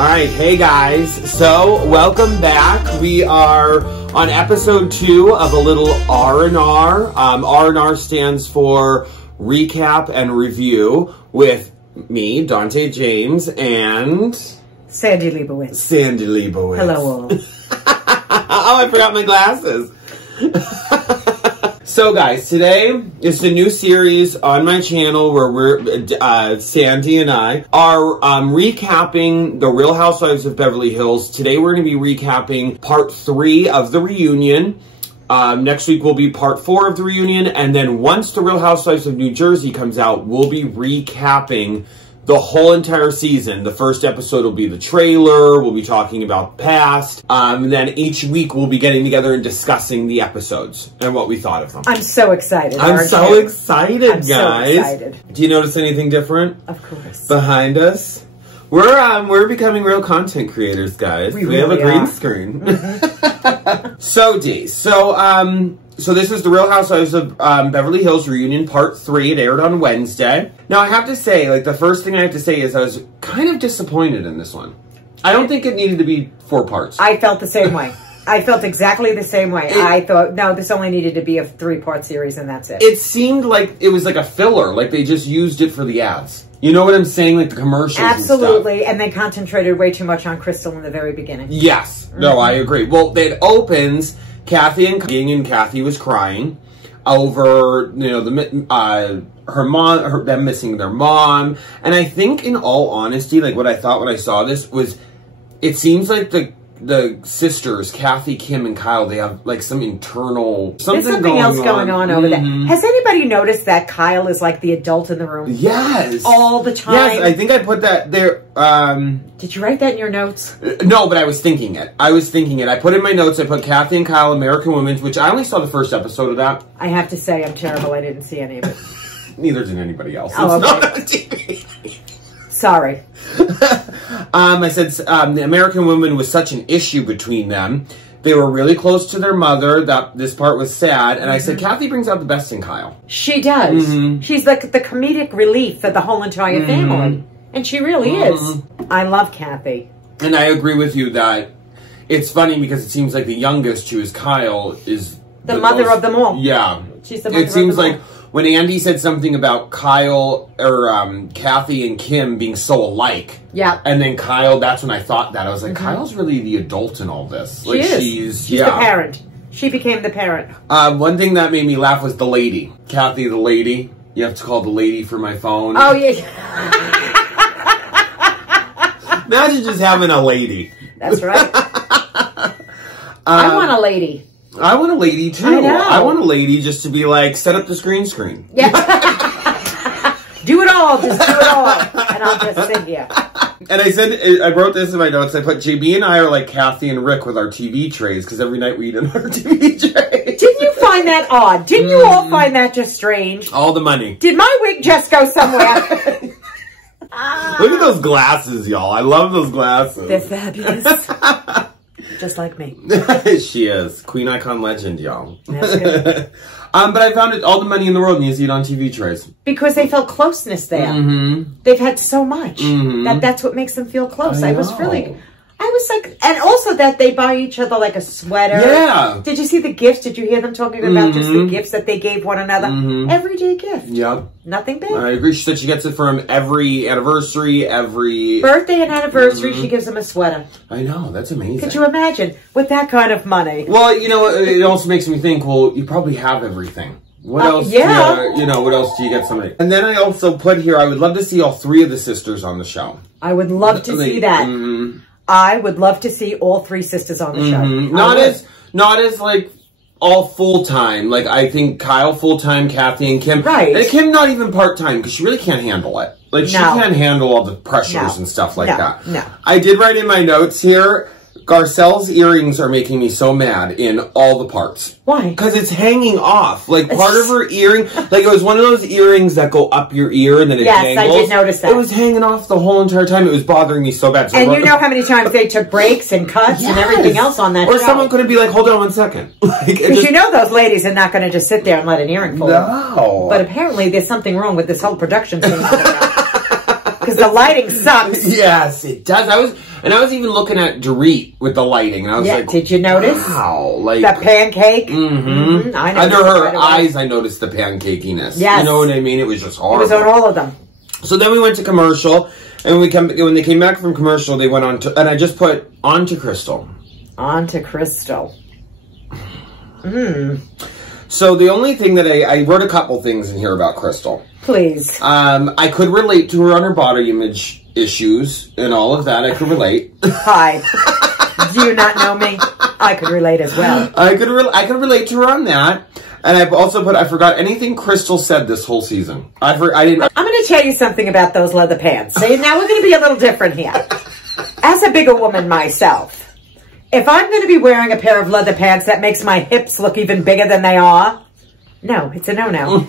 All right, hey guys. So welcome back. We are on episode 2 of a little R&R. R&R stands for recap and review with me, Dante James, and Sandy Leibowitz. Sandy Leibowitz. Hello all. Oh, I forgot my glasses. So guys, today is the new series on my channel where we're, Sandy and I are recapping the Real Housewives of Beverly Hills. Today we're going to be recapping part 3 of the reunion. Next week will be part 4 of the reunion. And then once the Real Housewives of New Jersey comes out, we'll be recapping the whole entire season. The first episode will be the trailer. We'll be talking about the past. And then each week we'll be getting together and discussing the episodes and what we thought of them. I'm so excited. I'm so excited, guys. So excited. Do you notice anything different? Of course. Behind us? We're becoming real content creators, guys. We really have a green are. screen. So, Dee. So this is the Real Housewives of Beverly Hills reunion part 3. It aired on Wednesday. Now, I have to say, like, the first thing I have to say is I was kind of disappointed in this one. I don't think it needed to be 4 parts. I felt the same way. I felt exactly the same way. I thought, no, this only needed to be a 3-part series and that's it. It seemed like it was like a filler. Like they just used it for the ads. You know what I'm saying? Like the commercials Absolutely. and stuff. And they concentrated way too much on Crystal in the very beginning. Yes. No, I agree. Well, it opens, Kathy and Kathy was crying over, you know, them missing their mom. And I think in all honesty, like what I thought when I saw this was, it seems like the sisters, Kathy, Kim, and Kyle, they have like some internal There's something else going on over there. Has anybody noticed that Kyle is like the adult in the room? Yes. All the time. Yes, I think I put that there. Did you write that in your notes? No, but I was thinking it. I put in my notes, I put Kathy and Kyle, American Women, which I only saw the first episode of that. I have to say, I'm terrible. I didn't see any of it. Neither did anybody else. Oh, it's okay. not on TV. Sorry. I said the American Woman was such an issue between them. They were really close to their mother. That this part was sad. And I said, Kathy brings out the best in Kyle. She does. She's like the comedic relief for the whole entire family. And she really is. I love Kathy. And I agree with you that it's funny because it seems like the youngest, who is Kyle, is the mother of them all. Yeah. She's the mother It seems of them like all. when Andy said something about Kyle or Kathy and Kim being so alike. Yeah. And then Kyle, that's when I thought that. I was like, Kyle's really the adult in all this. Like, she is. She's the parent. She became the parent. One thing that made me laugh was the lady. Kathy, the lady. You have to call the lady for my phone. Oh, yeah. Imagine just having a lady. That's right. I want a lady. I want a lady, too. I know. I want a lady just to be like, set up the screen. Yeah. Do it all. Just do it all. And I'll just sit here. And I said, I wrote this in my notes. I put, JB and I are like Kathy and Rick with our TV trays, because every night we eat another TV tray. Didn't you find that odd? Didn't you all find that just strange? All the money. Did my wig just go somewhere? Look at those glasses, y'all. I love those glasses. They're fabulous. Just like me. She is. Queen icon legend, y'all. That's good. But I found it all the money in the world and you see it on TV trays. Because they felt closeness there. They've had so much. That's what makes them feel close. I was like, and also that they buy each other like a sweater. Yeah. Did you see the gifts? Did you hear them talking about just the gifts that they gave one another? Everyday gift. Yep. Nothing big. I agree. She said she gets it from every anniversary, every birthday and anniversary, she gives them a sweater. I know. That's amazing. Could you imagine with that kind of money? Well, you know, it also makes me think, well, you probably have everything. What else? Yeah. You know, what else do you get somebody? And then I also put here, I would love to see all 3 of the sisters on the show. I would love to see that. I would love to see all 3 sisters on the show. Not as like all full-time. Like I think Kyle full-time, Kathy and Kim. Right. And Kim not even part-time because she really can't handle it. Like she can't handle all the pressures and stuff like that. No. I did write in my notes here, Garcelle's earrings are making me so mad in all the parts. Why? Because it's hanging off. Like, part of her earring, like, it was one of those earrings that go up your ear and then it dangles. Yes, I did notice that. It was hanging off the whole entire time. It was bothering me so bad. So and you know how many times they took breaks and cuts and everything else on that Or show. someone could be like, hold on 1 second. Because you know those ladies are not going to just sit there and let an earring fall. No. But apparently there's something wrong with this whole production team. Because the lighting sucks. Yes, it does. I was even looking at Dorit with the lighting, and I was like, did you notice? Wow, like the pancake. I know. Under her eyes, I noticed the pancakiness. Yes. You know what I mean? It was just horrible. It was on all of them. So then we went to commercial, and when they came back from commercial, they went on to, and I just put on to Crystal. On to Crystal. So the only thing that I wrote a couple things in here about Crystal. Please. I could relate to her on her body image issues and all of that. I could relate. Hi. Do you not know me? I could relate as well. I could relate to her on that. And I also put, I forgot anything Crystal said this whole season. I didn't. I'm going to tell you something about those leather pants. See, now we're going to be a little different here. As a bigger woman myself, if I'm going to be wearing a pair of leather pants that makes my hips look even bigger than they are, no, it's a no-no.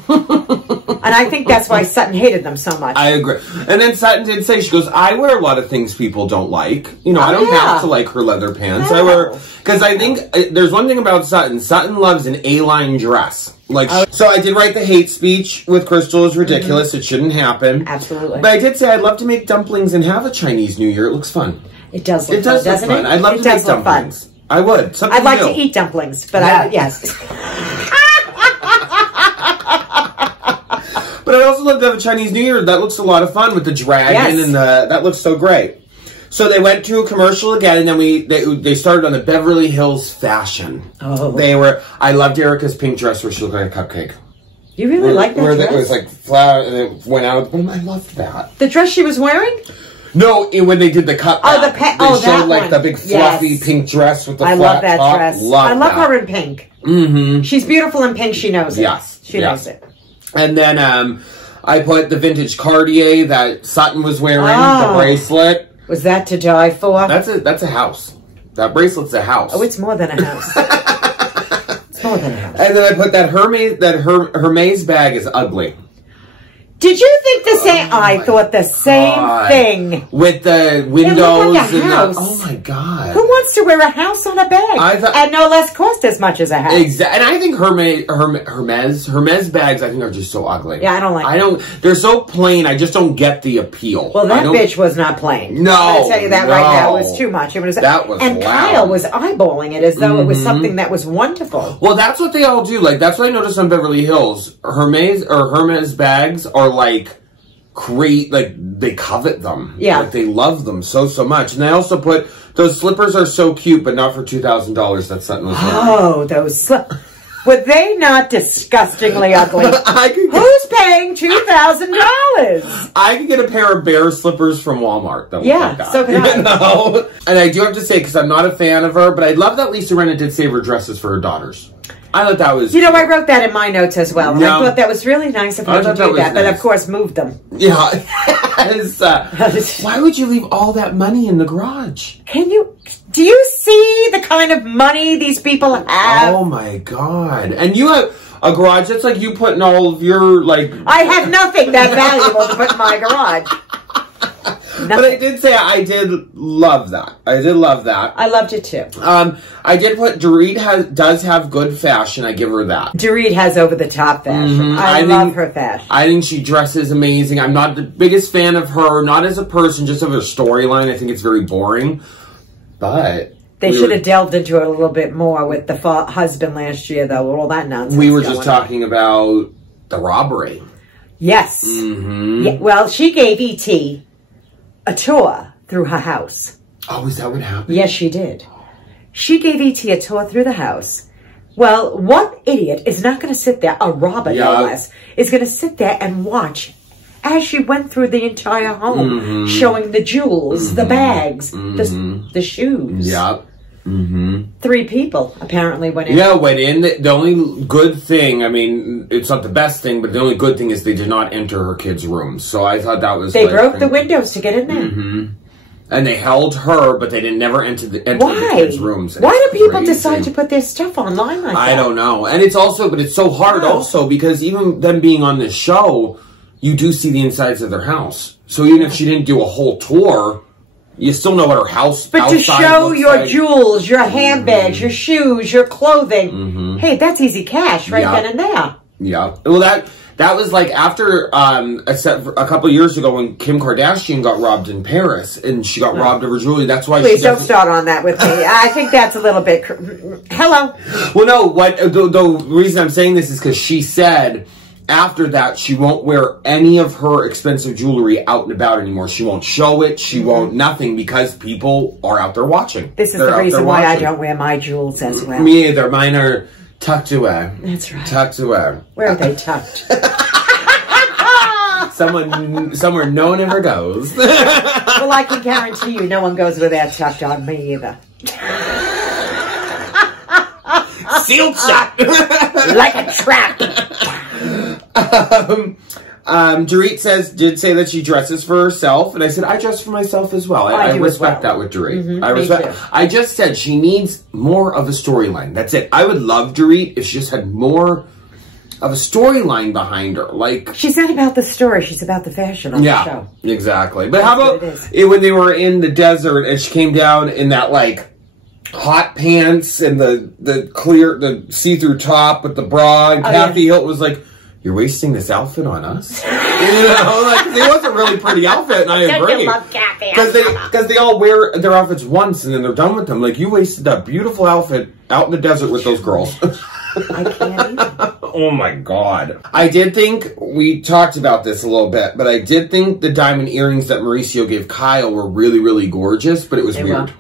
And I think that's why Sutton hated them so much. I agree. And then Sutton did say, she goes, I wear a lot of things people don't like. You know, I don't have to like her leather pants. No. I wear, because I think there's one thing about Sutton. Sutton loves an A-line dress. Like, so I did write the hate speech with Crystal is ridiculous. It shouldn't happen. Absolutely. But I did say I'd love to make dumplings and have a Chinese New Year. It looks fun. It does look fun, doesn't it? I'd love to make dumplings. Fun. I would. Something I'd like to eat dumplings, but yes. But I'd also love to have a Chinese New Year. That looks a lot of fun with the dragon and that looks so great. So they went to a commercial again, and then they started on the Beverly Hills fashion. Oh. I loved Erica's pink dress where she looked like a cupcake. You really like that dress? It was like flat and it went out. I loved that. The dress she was wearing? No, when they did the cut back. They showed like the big fluffy pink dress with the flat top. I love that dress. I love her in pink. She's beautiful in pink. She knows it. Yes. She knows it. And then I put the vintage Cartier that Sutton was wearing, the bracelet. Was that to die for? That's a house. That bracelet's a house. Oh, it's more than a house. It's more than a house. And then I put that Hermes bag is ugly. Did you think the same? I thought the same thing. With the windows like a house. Oh my God. Who wants to wear a house on a bag? And no less cost as much as a house. Exactly. And I think Hermes bags, I think, are just so ugly. Yeah, I don't like they're so plain, I just don't get the appeal. Well, that bitch was not plain. No. I'll tell you that right now. It was too much. It was and Kyle was eyeballing it as though it was something that was wonderful. Well, that's what they all do. Like, that's what I noticed on Beverly Hills. Hermes bags are like they covet them. Yeah. Like they love them so much. And I also put those slippers are so cute, but not for $2,000 that Sutton was wearing. Oh, those slippers. Were they not disgustingly ugly? Who's paying $2,000? I could get a pair of bear slippers from Walmart. So can I. You know? And I do have to say, because I'm not a fan of her, but I love that Lisa Rinna did save her dresses for her daughters. I thought that was... You know, I wrote that in my notes as well. And I thought that was really nice of her to do that. But, of course, moved them. Yeah. Why would you leave all that money in the garage? Do you see the kind of money these people have? Oh, my God. And you have a garage that's like you putting all of your, like... I have nothing that valuable to put in my garage. But I did say I did love that. I did love that. I loved it too. I did put Dorit does have good fashion. I give her that. Dorit has over the top fashion. I love her fashion. I think she dresses amazing. I'm not the biggest fan of her, not as a person, just of her storyline. I think it's very boring. But they should have delved into it a little bit more with the husband last year, though. All that nonsense. We were just talking about the robbery. Yes. Yeah, well, she gave E.T. a tour through her house. Oh, is that what happened? Yes, she did. She gave E.T. a tour through the house. Well, what idiot is not going to sit there, a robber no less, is going to sit there and watch as she went through the entire home, showing the jewels, the bags, the shoes. Yep. 3 people apparently went in. Yeah, went in. The only good thing, I mean, it's not the best thing, but the only good thing is they did not enter her kids' rooms. So I thought that was... They broke the windows to get in there. And they held her, but they didn't never enter the kids' rooms. Why do people decide to put their stuff online like that? I don't know. And it's also, but it's so hard also because even them being on this show, you do see the insides of their house. So even if she didn't do a whole tour... You still know what her house But to show your jewels, your handbags, your shoes, your clothing. Hey, that's easy cash right then and there. Yeah. Well, That was like after a couple years ago when Kim Kardashian got robbed in Paris, and she got robbed of her jewelry. That's why. Please don't start on that with me. I think that's a little bit. Hello. Well, no. What the reason I'm saying this is because she said after that she won't wear any of her expensive jewelry out and about anymore. She won't show it. She won't nothing because people are out there watching. This is the reason why I don't wear my jewels as well. Me either. Mine are tucked away. That's right. Tucked away. Where are they tucked? Somewhere no one ever goes. Well, I can guarantee you no one goes with that tucked on me either. Sealed shut. Like a trap. Dorit did say that she dresses for herself, and I said I dress for myself as well. I respect that with Dorit. I respect. I just said she needs more of a storyline. That's it. I would love Dorit if she just had more of a storyline behind her. Like, she's not about the story; she's about the fashion on the show. Exactly. But how about when they were in the desert and she came down in that like hot pants and the see-through top with the bra, and Kathy Hilton was like, "You're wasting this outfit on us." You know, like, it was a really pretty outfit, and I agree. Because they all wear their outfits once and then they're done with them. Like, you wasted that beautiful outfit out in the desert with those girls. I can't either. Oh my God. I did think, we talked about this a little bit, but I did think the diamond earrings that Mauricio gave Kyle were really, really gorgeous, but it was weird.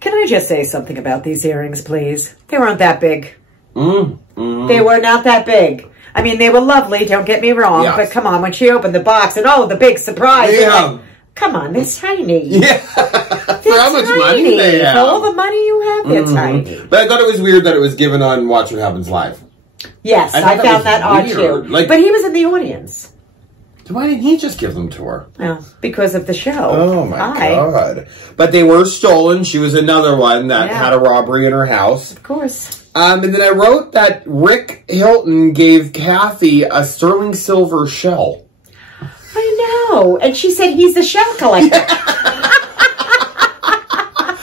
Can I just say something about these earrings, please? They weren't that big. They were not that big. I mean, they were lovely, don't get me wrong, but come on, when she opened the box and, oh, the big surprise. Yeah. Come on, they're tiny. Yeah. For how much money they have. For all the money you have, they're tiny. But I thought it was weird that it was given on Watch What Happens Live. Yes, I found that odd too. Like, but he was in the audience. Why didn't he just give them to her? Well, because of the show. Oh, my God. But they were stolen. She was another one that had a robbery in her house. Of course. And then I wrote that Rick Hilton gave Kathy a sterling silver shell. I know. And she said he's the shell collector.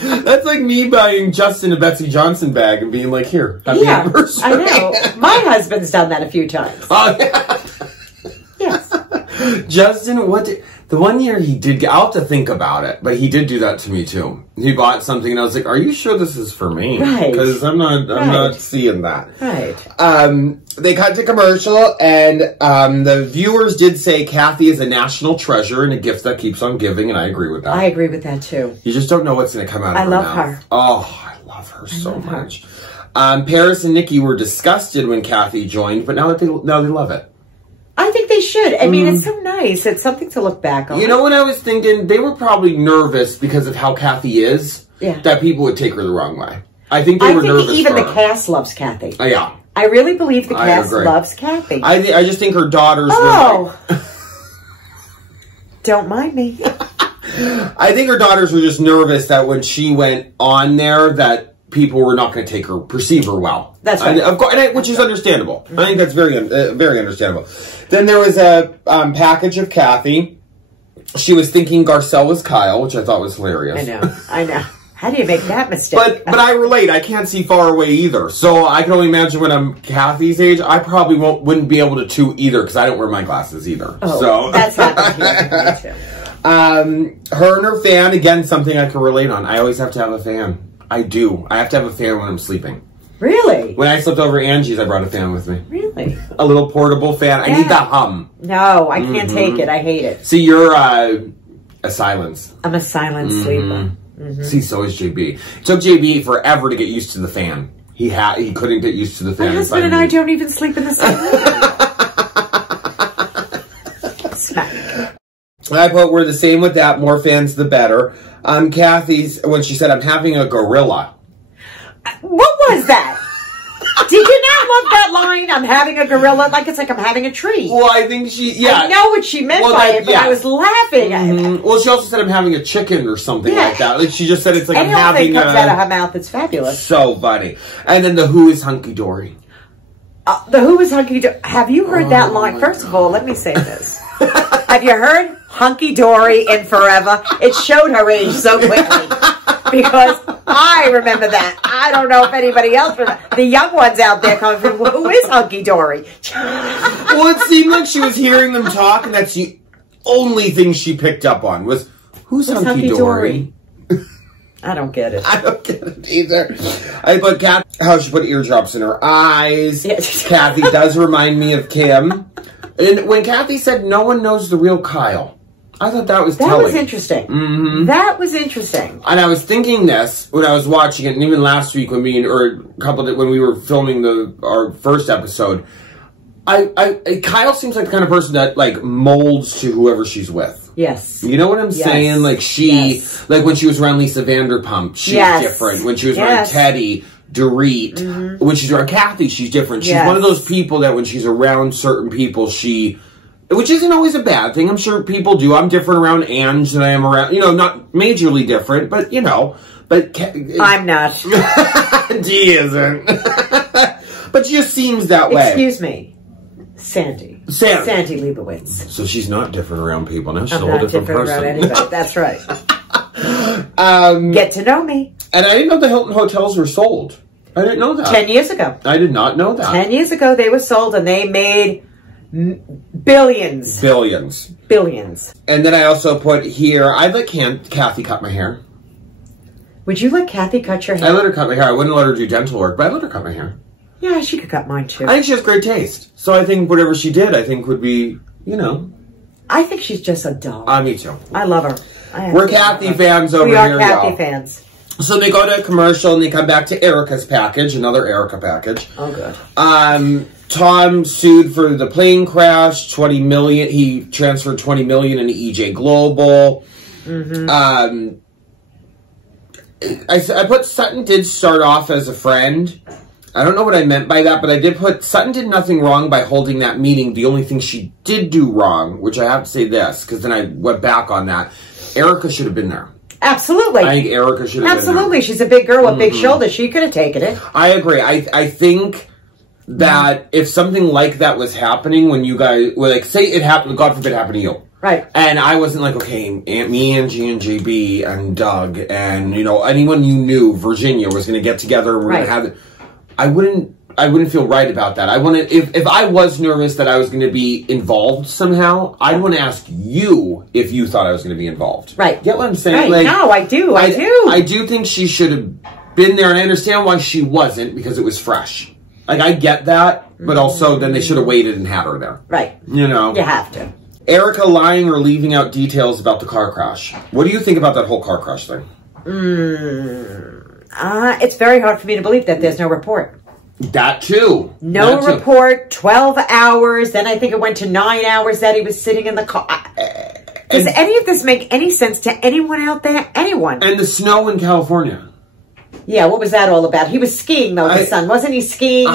That's like me buying Justin a Betsy Johnson bag and being like, here, happy anniversary. I know. My husband's done that a few times. Oh, yeah. Yes. Justin, the one year he did, I'll have to think about it, but he did do that to me too. He bought something and I was like, are you sure this is for me? Right. Because I'm not seeing that. Right. They cut to commercial and the viewers did say Kathy is a national treasure and a gift that keeps on giving, and I agree with that. I agree with that too. You just don't know what's going to come out of her mouth. I love her. Oh, I love her so much. Paris and Nikki were disgusted when Kathy joined, but now they love it. I think they should. I mean, it's so nice. It's something to look back on. You know what I was thinking? They were probably nervous because of how Kathy is. Yeah. That people would take her the wrong way. I think they were nervous. I think even the cast loves Kathy. Yeah. I really believe the cast loves Kathy. I just think her daughters were like... Don't mind me. I think her daughters were just nervous that when she went on there that people were not going to perceive her well. That's right. Of course, which is understandable. I think that's very understandable. Then there was a package of Kathy. She was thinking Garcelle was Kyle, which I thought was hilarious. I know. How do you make that mistake? But I relate. I can't see far away either. So I can only imagine when I'm Kathy's age, I probably wouldn't be able to either because I don't wear my glasses either. Oh, so that's happened here. Me too. Her and her fan, again, something I can relate on. I always have to have a fan. I do. I have to have a fan when I'm sleeping. Really? When I slept over Angie's, I brought a fan with me. Really? A little portable fan. I need that hum. No, I can't take it. I hate it. See, you're a silence. I'm a silent sleeper. See, so is JB. It took JB forever to get used to the fan. He couldn't get used to the fan. My husband and I don't even sleep in the same room. I put, we're the same with that. More fans, the better. Kathy's, when she said, I'm having a gorilla. What was that? Did you not love that line? I'm having a gorilla. Like it's like I'm having a tree. Well, I think I know what she meant by it, but I was laughing at it. Well, she also said I'm having a chicken or something like that. Like she just said it's like I'm having Anything comes out of her mouth, it's fabulous. So funny. And then the Who is hunky dory. The Who is hunky dory. Have you heard that line? First of all, let me say this. Have you heard hunky dory in Forever? It showed her age so quickly. Because I remember that. I don't know if anybody else remembers. The young ones out there coming from, who is Hunky Dory? Well, it seemed like she was hearing them talk, and that's the only thing she picked up on was, who's Hunky Dory? I don't get it. I don't get it either. I put how she put eardrops in her eyes. Yes. Kathy does remind me of Kim. And when Kathy said no one knows the real Kyle, I thought that was telling. That was interesting. Mm-hmm. That was interesting. And I was thinking this when I was watching it, and even last week when when we were filming our first episode, Kyle seems like the kind of person that like molds to whoever she's with. Yes. You know what I'm saying? Like like when she was around Lisa Vanderpump, she's different. When she was around Teddy, Dorit, when she's around Kathy, she's different. She's one of those people that when she's around certain people, which isn't always a bad thing. I'm sure people do. I'm different around Ange than I am around, not majorly different, but I'm not. Dee isn't. But she just seems that way. Excuse me. Sandy Leibowitz. So she's not different around people now. She's a whole different person. Around anybody. That's right. Get to know me. And I didn't know the Hilton hotels were sold. I didn't know that. 10 years ago. I did not know that. 10 years ago they were sold and they made billions. Billions. And then I also put here, I'd let Kathy cut my hair. Would you let Kathy cut your hair? I let her cut my hair. I wouldn't let her do dental work, but I let her cut my hair. Yeah, she could cut mine too. I think she has great taste. So I think whatever she did, I think would be, I think she's just a doll. Me too. I love her. We're Kathy fans over here, We are Kathy fans. So they go to a commercial and they come back to Erica's package, another Erica package. Oh, good. Tom sued for the plane crash, $20 million. He transferred $20 million into EJ Global. Mm-hmm. I put Sutton did start off as a friend. I don't know what I meant by that, but I did put Sutton did nothing wrong by holding that meeting. The only thing she did do wrong, which I have to say this, because then I went back on that, Erica should have been there. Absolutely. I think Erica should have been there. Absolutely. She's a big girl with big shoulders. She could have taken it. I agree. I think that if something like that was happening when you guys, say it happened, God forbid it happened to you. Right. And I wasn't like, okay, me, Angie, and JB, and Doug, and, anyone you knew, Virginia, was going to get together and we're going to have it. I wouldn't feel right about that. I want to, if I was nervous that I was going to be involved somehow, I'd want to ask you if you thought I was going to be involved. Right. Get what I'm saying? Right. No, I do. I do think she should have been there, and I understand why she wasn't, because it was fresh. I get that, but also then they should have waited and had her there. Right. You have to. Erica lying or leaving out details about the car crash. What do you think about that whole car crash thing? It's very hard for me to believe that there's no report. That too. No report, 12 hours. Then I think it went to 9 hours that he was sitting in the car. Does any of this make any sense to anyone out there? Anyone? And the snow in California. Yeah, what was that all about? He was skiing, though, his son. Wasn't he skiing?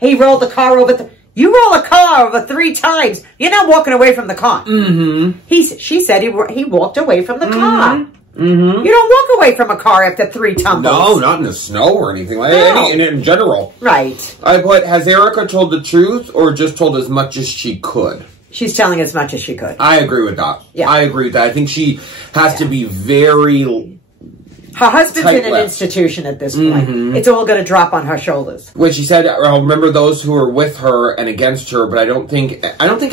He rolled the car over. You roll a car over 3 times. You're not walking away from the car. Mm-hmm. She said he walked away from the car. Mm-hmm. You don't walk away from a car after 3 tumbles. No, not in the snow or anything like that. In general. Right. I put, has Erica told the truth or just told as much as she could? She's telling as much as she could. I agree with that. Yeah. I agree with that. I think she has to be very... Her husband's in an institution at this point. Mm-hmm. It's all going to drop on her shoulders. When she said, I'll remember those who were with her and against her, but I don't think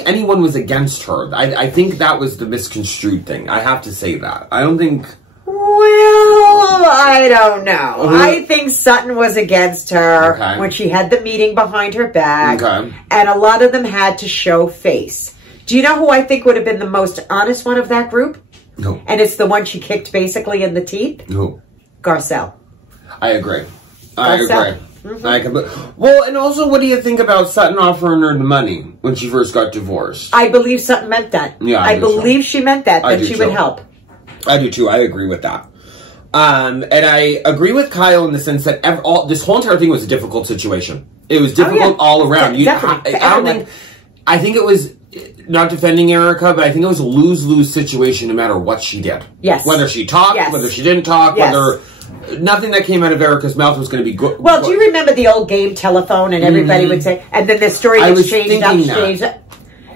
anyone was against her. I think that was the misconstrued thing. I have to say that. I don't think... Well, I don't know. I think Sutton was against her when she had the meeting behind her back. Okay. And a lot of them had to show face. Do you know who I think would have been the most honest one of that group? No. And it's the one she kicked basically in the teeth? No. Garcelle. I agree. I agree. Mm-hmm. Well, and also, what do you think about Sutton offering her the money when she first got divorced? I believe Sutton meant that. Yeah, I believe she meant that she would help. I do too. I agree with that. And I agree with Kyle in the sense that this whole entire thing was a difficult situation. It was difficult all around. I think it was... Not defending Erica, but I think it was a lose-lose situation no matter what she did. Yes. Whether she talked, whether she didn't talk, whether... Nothing that came out of Erica's mouth was going to be good. Well, do you remember the old game telephone and everybody would say... And then the story exchanged.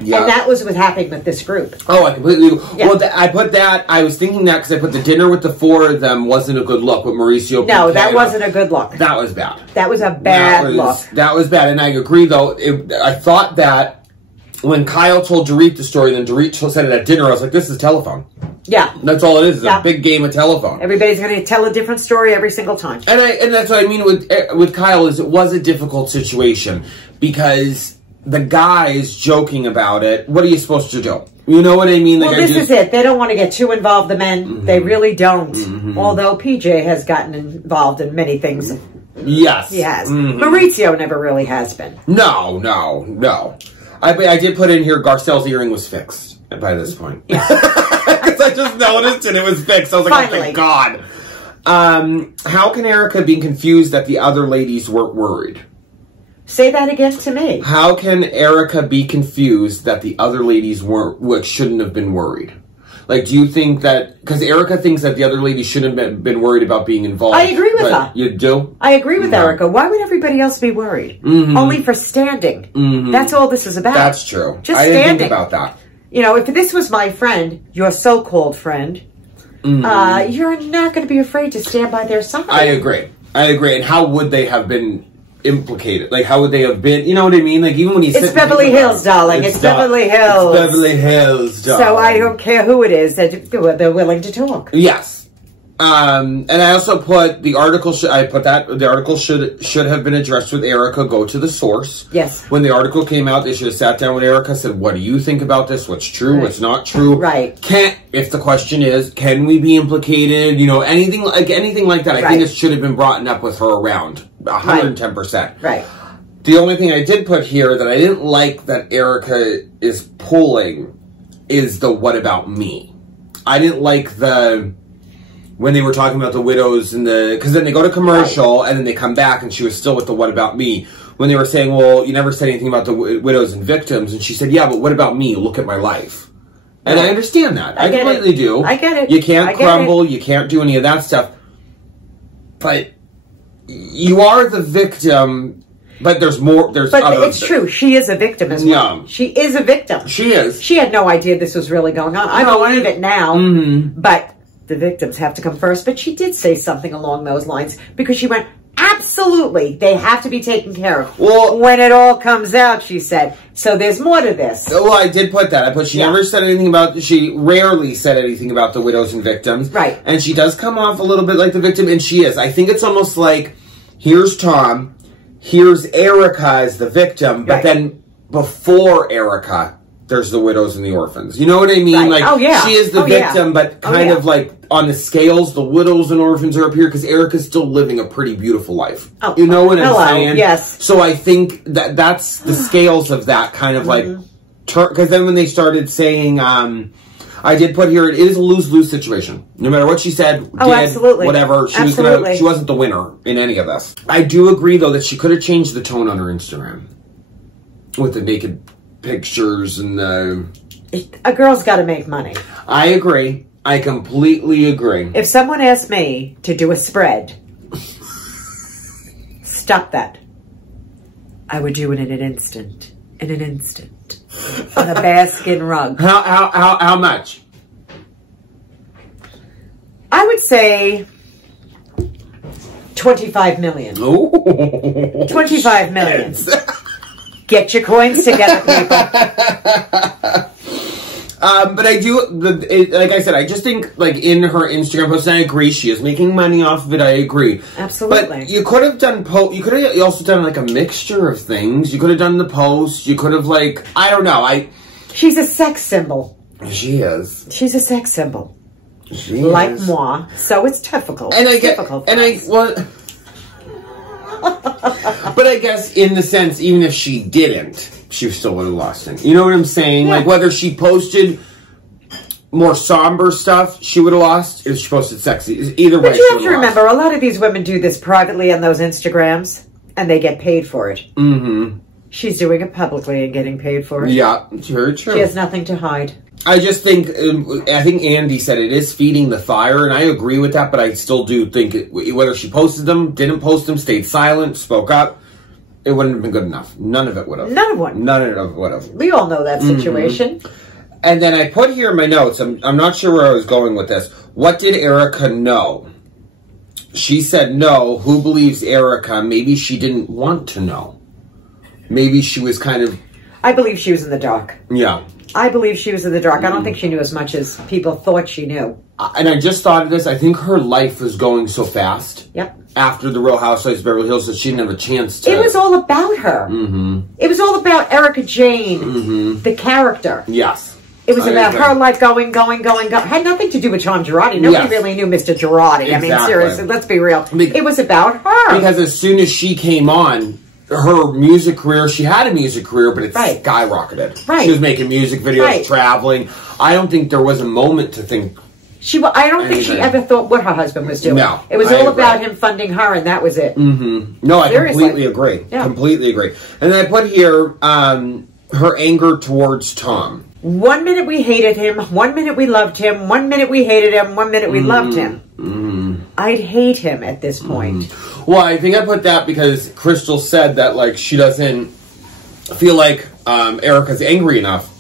Yeah. And that was what happened with this group. Oh, I completely... Yeah. Well, I put that... I was thinking that because I put the dinner with the four of them wasn't a good look with Mauricio. No, that wasn't a good look. That was bad. That was a bad look. That was bad. And I agree, though. I thought that when Kyle told Dorit the story, then Dorit said it at dinner, I was like, this is a telephone. Yeah. That's all it is. It's a big game of telephone. Everybody's going to tell a different story every single time. And that's what I mean with Kyle is it was a difficult situation because the guy's joking about it. What are you supposed to do? You know what I mean? Well, this is it. They don't want to get too involved, the men. They really don't. Although PJ has gotten involved in many things. Yes. He has. Maurizio never really has been. No. I did put in here Garcelle's earring was fixed by this point. Because I just noticed and it was fixed. I was like, Finally. oh, thank God. How can Erica be confused that the other ladies weren't worried? Say that again to me. How can Erica be confused that the other ladies shouldn't have been worried? Like, do you think that... Because Erica thinks that the other ladies shouldn't have been worried about being involved. I agree with her. You do? I agree with Erica. Why would everybody else be worried? Only for standing. That's all this is about. That's true. Just I standing. didn't think about that. You know, if this was my friend, your so-called friend, you're not going to be afraid to stand by their side. I agree. And how would they have been implicated? Like, how would they have been? You know what I mean? Like, even when you It's Beverly Hills, darling. It's Beverly Hills. It's Beverly Hills, darling. So I don't care who it is. They're willing to talk. Yes. And I also put the article. The article should have been addressed with Erica. Go to the source. Yes. When the article came out, they should have sat down with Erica. Said, "What do you think about this? What's true? What's not true? Right. If the question is, can we be implicated? You know, anything like that. I think it should have been brought up with her around 110%. Right. The only thing I did put here that I didn't like that Erica is pulling is the "what about me?" I didn't like when they were talking about the widows and because then they go to commercial and then they come back and she was still with the "what about me?" When they were saying, well, you never said anything about the widows and victims, and she said, yeah, but what about me? Look at my life. And I understand that. I completely do. I get it. You can't crumble. You can't do any of that stuff. But you are the victim, but there's more. But it's true. She is a victim as well. Yeah. She is a victim. She is. She had no idea this was really going on. I believe it now, but the victims have to come first. But she did say something along those lines because she went, absolutely, they have to be taken care of. Well, when it all comes out, she said. So there's more to this. Well, I did put that. I put she never said anything about, she rarely said anything about the widows and victims. Right. And she does come off a little bit like the victim, and she is. I think it's almost like, here's Tom, here's Erica as the victim, but then before Erica, there's the widows and the orphans. You know what I mean? Like, she is the victim, but kind of like on the scales, the widows and orphans are up here because Erica's still living a pretty beautiful life. You know what I'm saying? Yes. So I think that's the scales of that kind of like, because then when they started saying, I did put here, it is a lose-lose situation. No matter what she said, absolutely. Whatever, she wasn't the winner in any of this. I do agree though that she could have changed the tone on her Instagram with the naked pictures and a girl's got to make money. I agree. I completely agree. If someone asked me to do a spread, stop that. I would do it in an instant. In an instant. On a bearskin rug. How much? I would say 25 million. Ooh. 25 million. Get your coins together, people. But I do, like I said, I just think, like, in her Instagram post, and I agree, she is making money off of it, I agree. Absolutely. But you could have done, you could have also done, like, a mixture of things. You could have done the post, you could have, like, I don't know, She's a sex symbol. She is. She's a sex symbol. She like is. moi, so it's difficult. And I get, but I guess in the sense, even if she didn't, she still would have lost it. You know what I'm saying? Yeah. Like whether she posted more somber stuff, she would have lost. If she posted sexy, either way. But you have to remember, a lot of these women do this privately on those Instagrams, and they get paid for it. Mm-hmm. She's doing it publicly and getting paid for it. Yeah, it's very true. She has nothing to hide. I just think, Andy said it is feeding the fire, and I agree with that, but I still do think whether she posted them, didn't post them, stayed silent, spoke up, It wouldn't have been good enough. None of it would have. None of it. None of it would have. We all know that situation. And then I put here in my notes, I'm not sure where I was going with this. What did Erica know? She said no. Who believes Erica? Maybe she didn't want to know. Maybe she was kind of... I believe she was in the dark. Yeah. I believe she was in the dark. I don't think she knew as much as people thought she knew. And I just thought of this. I think her life was going so fast. Yep. After the Real Housewives of Beverly Hills that she didn't have a chance to... It was all about her. It was all about Erica Jane, the character. Yes. It was about her life going. Had nothing to do with Tom Girardi. Nobody really knew Mr. Girardi. Exactly. I mean, seriously, let's be real. It was about her. Because as soon as she came on, her music career, she had a music career, but it skyrocketed. Right. She was making music videos, traveling. I don't think there was a moment to think... I don't think she ever thought what her husband was doing. No. It was all about him funding her, and that was it. No, I completely agree. Yeah. Completely agree. And then I put here her anger towards Tom. 1 minute we hated him, 1 minute we loved him, 1 minute we hated him, 1 minute we loved him. I'd hate him at this point. Well, I think I put that because Crystal said that, like, she doesn't feel like Erica's angry enough.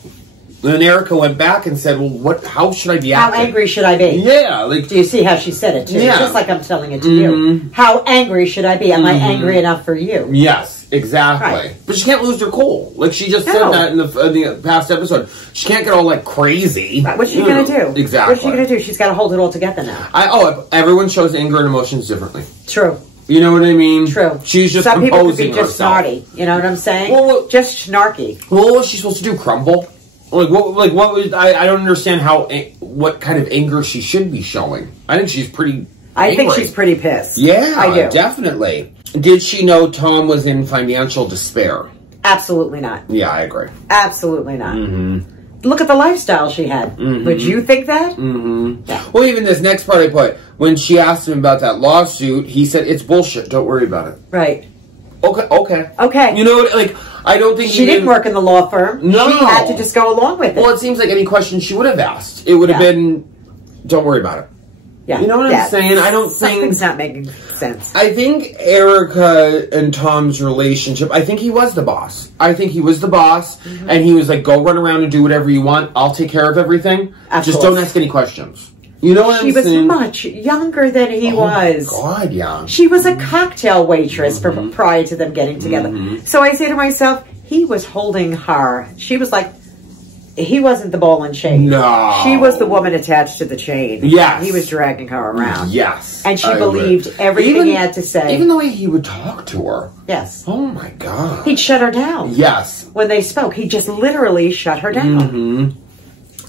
And then Erica went back and said, well, how should I be acting? How angry should I be? Yeah. Like, do you see how she said it, too? Yeah. Just like I'm telling it to you. How angry should I be? Am I angry enough for you? Yes, exactly. Right. But she can't lose her cool. Like, she just said that in the past episode. She can't get all, like, crazy. Right. What's she going to do? Exactly. What's she going to do? She's got to hold it all together now. Everyone shows anger and emotions differently. True. You know what I mean? True. She's just Some people could be just herself. snarty. You know what I'm saying? Well, just snarky. Well, what was she supposed to do? Crumble? What was... I don't understand what kind of anger she should be showing. I think she's pretty I think she's pretty pissed. Yeah, I do. Definitely. Did she know Tom was in financial despair? Absolutely not. Yeah, I agree. Absolutely not. Look at the lifestyle she had. Would you think that? Yeah. Well, even this next part I put, when she asked him about that lawsuit, he said, it's bullshit. Don't worry about it. Right. Okay. You know, like, I don't think she didn't work in the law firm. No. She had to just go along with it. Well, it seems like any question she would have asked, it would have been, don't worry about it. Yeah. You know what I'm saying? I don't think... Something's not making sense. I think Erica and Tom's relationship, I think he was the boss. I think he was the boss, and he was like, go run around and do whatever you want. I'll take care of everything. Just don't ask any questions. You know what I'm saying? She was much younger than he was. Oh, my God, yeah. She was a cocktail waitress prior to them getting together. So I say to myself, he was holding her. She was like... He wasn't the ball and chain. No. She was the woman attached to the chain. Yes. He was dragging her around. Yes. And she believed everything he had to say. Even the way he would talk to her. Yes. Oh, my God. He'd shut her down. Yes. When they spoke, he just literally shut her down.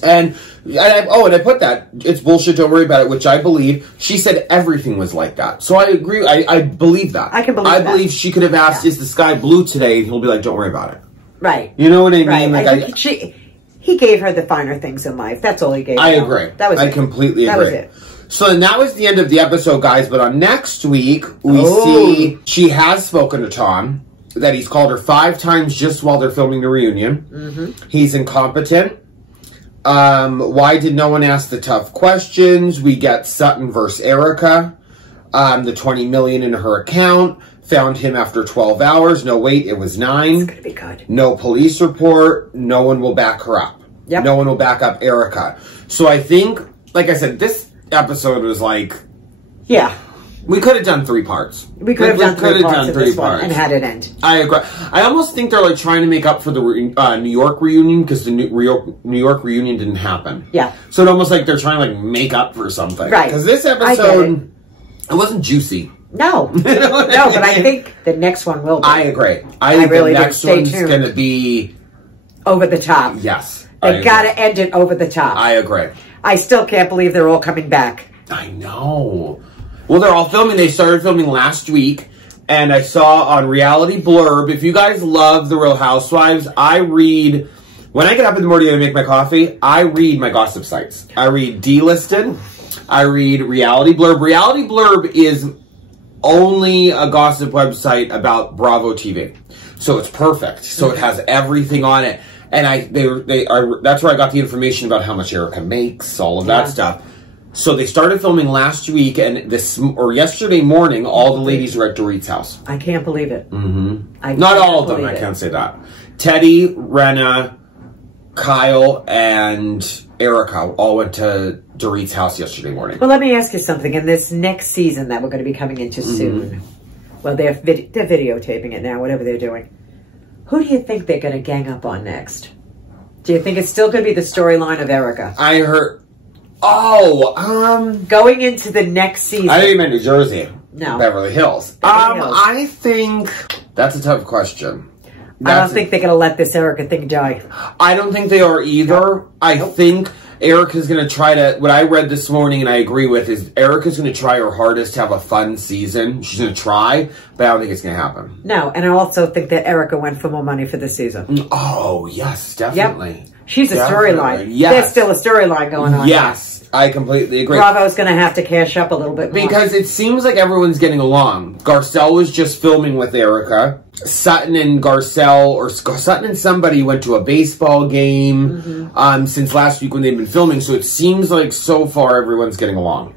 And I put that, it's bullshit, don't worry about it, which I believe. She said everything was like that. So I agree, I believe that. I can believe that. I believe she could have asked, is the sky blue today? And he'll be like, don't worry about it. Right. You know what I mean? Right. Like he gave her the finer things in life. That's all he gave her. I agree. That was I completely agree. That was it. So then that was the end of the episode, guys. But on next week, we see she has spoken to Tom, that he's called her 5 times just while they're filming the reunion. He's incompetent. Why did no one ask the tough questions? We get Sutton versus Erica. The $20 million in her account. Found him after 12 hours. No, wait, it was 9. It's going to be good. No police report. No one will back her up. Yep. No one will back up Erica. So I think, like I said, this episode was like... Yeah. We could have done 3 parts. We could have done 3 parts of this one and had it end. I agree. I almost think they're like trying to make up for the New York reunion because the New York reunion didn't happen. Yeah. So it's almost like they're trying to like make up for something. Right. Because this episode, it wasn't juicy. No. No, but I think the next one will be. I agree. I think really the next one's going to be... over the top. Yes. They got to end it over the top. I agree. I still can't believe they're all coming back. I know. Well, they're all filming. They started filming last week. And I saw on Reality Blurb, if you guys love The Real Housewives, I read... When I get up in the morning and make my coffee, I read my gossip sites. I read D-Listed. I read Reality Blurb. Reality Blurb is only a gossip website about Bravo TV. So it's perfect. So it has everything on it. And that's where I got the information about how much Erica makes, all of that stuff. So they started filming last week, and yesterday morning, all the ladies were at Dorit's house. I can't believe it. Not all of them, I can't say that. Teddy, Renna, Kyle, and Erica all went to Dorit's house yesterday morning. Well, let me ask you something. In this next season that we're going to be coming into soon, well, they're videotaping it now, whatever they're doing. Who do you think they're going to gang up on next? Do you think it's still going to be the storyline of Erica? I heard... Going into the next season. I didn't mean New Jersey. No. Beverly Hills. Beverly Hills. I think... That's a tough question. I don't think they're going to let this Erica thing die. I don't think they are either. I think Erica's going to try to... What I read this morning and I agree with is Erica's going to try her hardest to have a fun season. She's going to try, but I don't think it's going to happen. No, and I also think that Erica went for more money for this season. Oh, yes, definitely. Yep. She's a storyline. Yes. There's still a storyline going on. Yes. I completely agree. Bravo's going to have to cash up a little bit more. Because it seems like everyone's getting along. Garcelle was just filming with Erica. Sutton and Garcelle, or Sutton and somebody went to a baseball game since last week when they've been filming. So it seems like so far everyone's getting along.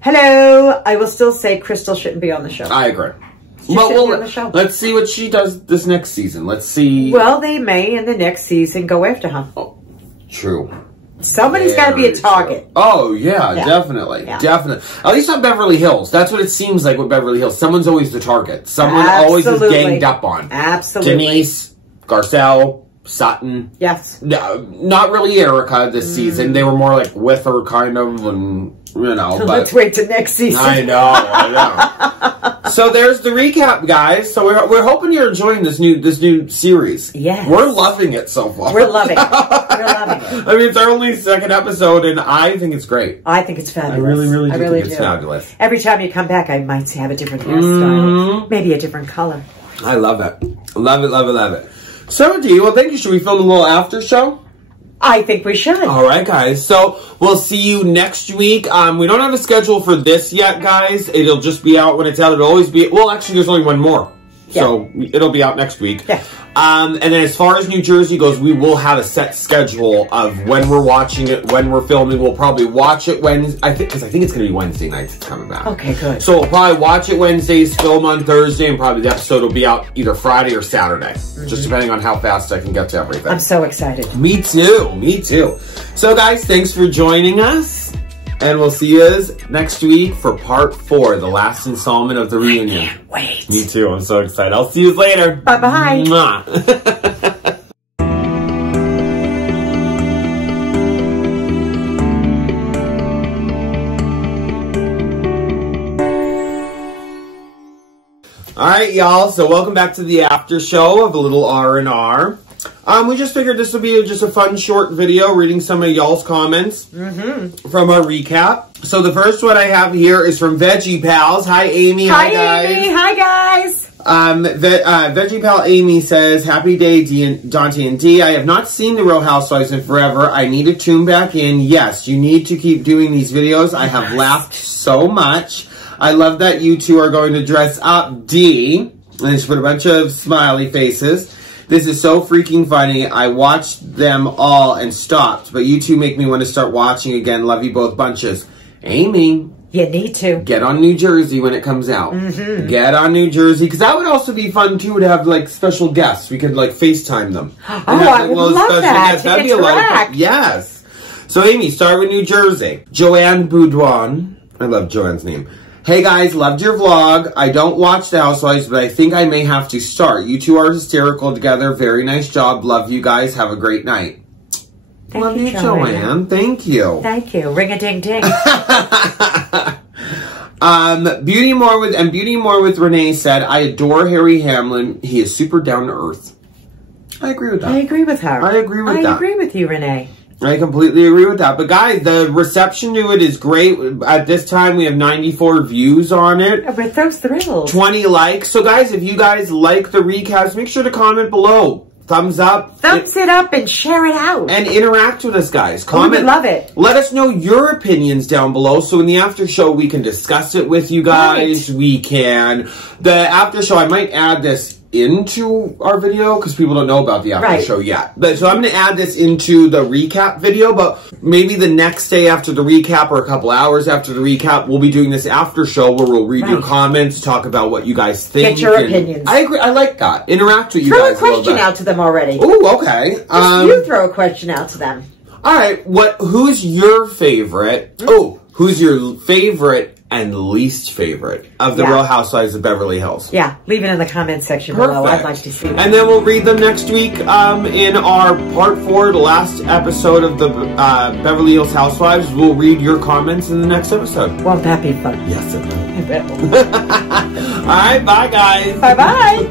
Hello. I will still say Crystal shouldn't be on the show. I agree. Well, let's see what she does this next season. Let's see. Well, they may in the next season go after her. Oh, true. Somebody's got to be a target. True. Oh, yeah, definitely. Yeah. Definitely. At least on Beverly Hills. That's what it seems like with Beverly Hills. Someone's always the target. Someone always is ganged up on. Absolutely. Denise, Garcelle, Sutton. Yes. No, not really Erica this season. They were more like with her, kind of, and, you know. But let's wait till next season. I know. So there's the recap, guys. So we're hoping you're enjoying this new series. Yes. We're loving it so far. We're loving it. We're loving it. I mean, it's our only second episode, and I think it's great. I think it's fabulous. I really think it's fabulous. Every time you come back, I might have a different hairstyle. Maybe a different color. I love it. Love it, love it, love it. So, Dee, well, thank you. Should we film a little after show? I think we should. All right, guys. So we'll see you next week. We don't have a schedule for this yet, guys. It'll just be out when it's out. It'll always be... Well, actually, there's only one more. Yeah. So it'll be out next week. Yeah. And then as far as New Jersey goes, we will have a set schedule of when we're watching it, when we're filming. We'll probably watch it Wednesday, because I think it's going to be Wednesday nights it's coming back. Okay, good. So we'll probably watch it Wednesdays, film on Thursday, and probably the episode will be out either Friday or Saturday. Just depending on how fast I can get to everything. I'm so excited. Me too. Me too. So guys, thanks for joining us. And we'll see you next week for part 4, the last installment of the reunion. I can't wait. Me too. I'm so excited. I'll see you later. Bye-bye. All right, y'all. So welcome back to the after show of a little R&R. We just figured this would be just a fun short video reading some of y'all's comments from our recap. So the first one I have here is from Veggie Pals. Hi, Amy. Hi, Amy. Hi, guys. Veggie Pal Amy says, happy day, Dante and Dee. I have not seen The Real Housewives in forever. I need to tune back in. Yes, you need to keep doing these videos. I have laughed so much. I love that you two are going to dress up Dee. And just put a bunch of smiley faces. This is so freaking funny. I watched them all and stopped, but you two make me want to start watching again. Love you both bunches. Amy. You need to. Get on New Jersey when it comes out. Get on New Jersey. Because that would also be fun, too, to have, like, special guests. We could, like, FaceTime them. Oh, I would love that. That'd be a lot of fun. Yes. So, Amy, start with New Jersey. Joanne Boudouin. I love Joanne's name. Hey guys, loved your vlog. I don't watch The Housewives, but I think I may have to start. You two are hysterical together. Very nice job. Love you guys. Have a great night. Love you, Joanne. Thank you. Thank you. Ring-a-ding-ding. Beauty More with Renee said, I adore Harry Hamlin. He is super down to earth. I agree with that. I agree with her. I agree with that. I agree with you, Renee. I completely agree with that. But guys, the reception to it is great. At this time, we have 94 views on it. We're so thrilled. 20 likes. So guys, if you guys like the recaps, make sure to comment below. Thumbs up. Thumbs it up and share it out. And interact with us, guys. Comment. We love it. Let us know your opinions down below. So in the after show, we can discuss it with you guys. Right. We can. The after show, I might add this into our video because people don't know about the after show yet. But so I'm going to add this into the recap video, but maybe the next day after the recap or a couple hours after the recap, we'll be doing this after show where we'll read your comments, talk about what you guys think. Get your opinions. I agree. I like that. Interact with you guys. Throw a question out to them already. Oh, okay. You throw a question out to them. All right. Who's your favorite? Oh, who's your favorite and least favorite of the Real Housewives of Beverly Hills? Yeah, leave it in the comment section below. I'd like to see them. And then we'll read them next week in our part 4, the last episode of the Beverly Hills Housewives. We'll read your comments in the next episode. Won't that be fun? Yes, it will. I bet. All right, bye, guys. Bye-bye.